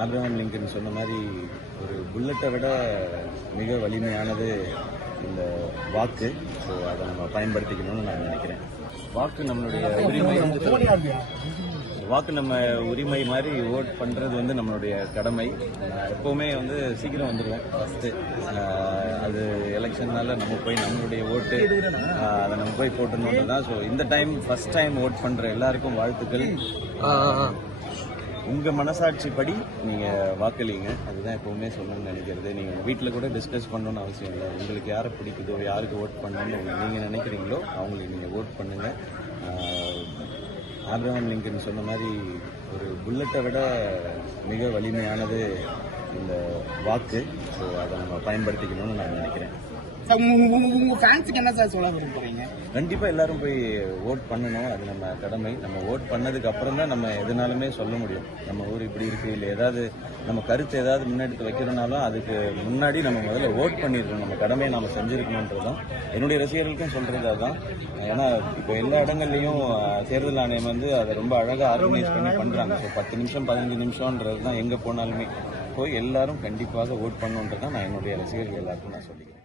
Abraham Lincoln சொன்ன மாதிரி ஒரு புல்லட்டை விட மிக வலிமையானது இந்த வாக்கு. ஸோ அதை நம்ம பயன்படுத்திக்கணும்னு நான் நினைக்கிறேன். வாக்கு நம்மளுடைய உரிமை. வாக்கு நம்ம உரிமை மாதிரி ஓட் பண்ணுறது வந்து நம்மளுடைய கடமை. எப்போவுமே வந்து சீக்கிரம் வந்துடுவோம் ஃபஸ்ட்டு அது எலெக்ஷன்னால நம்ம போய் நம்மளுடைய ஓட்டு அதை நம்ம போய் போட்டணுன்றது தான். ஸோ இந்த டைம் ஃபர்ஸ்ட் டைம் ஓட் பண்ணுற எல்லாருக்கும் வாழ்த்துக்கள். உங்க மனசாட்சி படி நீங்க வாக்களிங்க. அதுதான் எப்பவுமே சொல்லணும்னு நினைக்கிறது. நீங்க உங்க வீட்டில் கூட டிஸ்கஸ் பண்ணணும்னு அவசியம் இல்லை. உங்களுக்கு யாரை பிடிக்குதோ யாருக்கு ஓட் பண்ணணும்னு நீங்க நினைக்கிறீங்களோ அவங்களுக்கு நீங்க ஓட் பண்ணுங்க. ஆப்ரஹாம் லிங்கன் சொன்ன மாதிரி ஒரு புல்லட்டை விட மிக வலிமையானது இந்த வாக்கு. ஸோ அதை நம்ம பயன்படுத்திக்கணும்னு நான் நினைக்கிறேன். உங்க- ஃபேன்ஸுக்கு என்ன சார் சொல்ல விரும்புறீங்க? கண்டிப்பா எல்லாரும் போய் ஓட் பண்ணணும். அது நம்ம கடமை. நம்ம ஓட் பண்ணதுக்கு அப்புறம் தான் நம்ம எதுனாலுமே சொல்ல முடியும். நம்ம ஊர் இப்படி இருக்கு இல்லை ஏதாவது நம்ம கருத்து ஏதாவது முன்னெடுத்து வைக்கிறனாலும் அதுக்கு முன்னாடி நம்ம முதல்ல ஓட் பண்ணிருக்கணும் நம்ம கடமையை நாம செஞ்சிருக்கணும்ன்றதுதான் என்னுடைய ரசிகர்களுக்கும் சொல்றது அதான். ஏன்னா இப்போ எல்லா இடங்கள்லயும் தேர்தல் ஆணையம் வந்து அதை ரொம்ப அழகா ஆர்கனைஸ் பண்ணி பண்றாங்க. ஸோ பத்து நிமிஷம் பதினஞ்சு நிமிஷம்ன்றது தான் எங்க போனாலுமே. போய் எல்லாரும் கண்டிப்பாக ஓட் பண்ணுன்றதான் நான் என்னுடைய ரசிகர்கள் எல்லாருக்கும் நான் சொல்லிக்கிறேன்.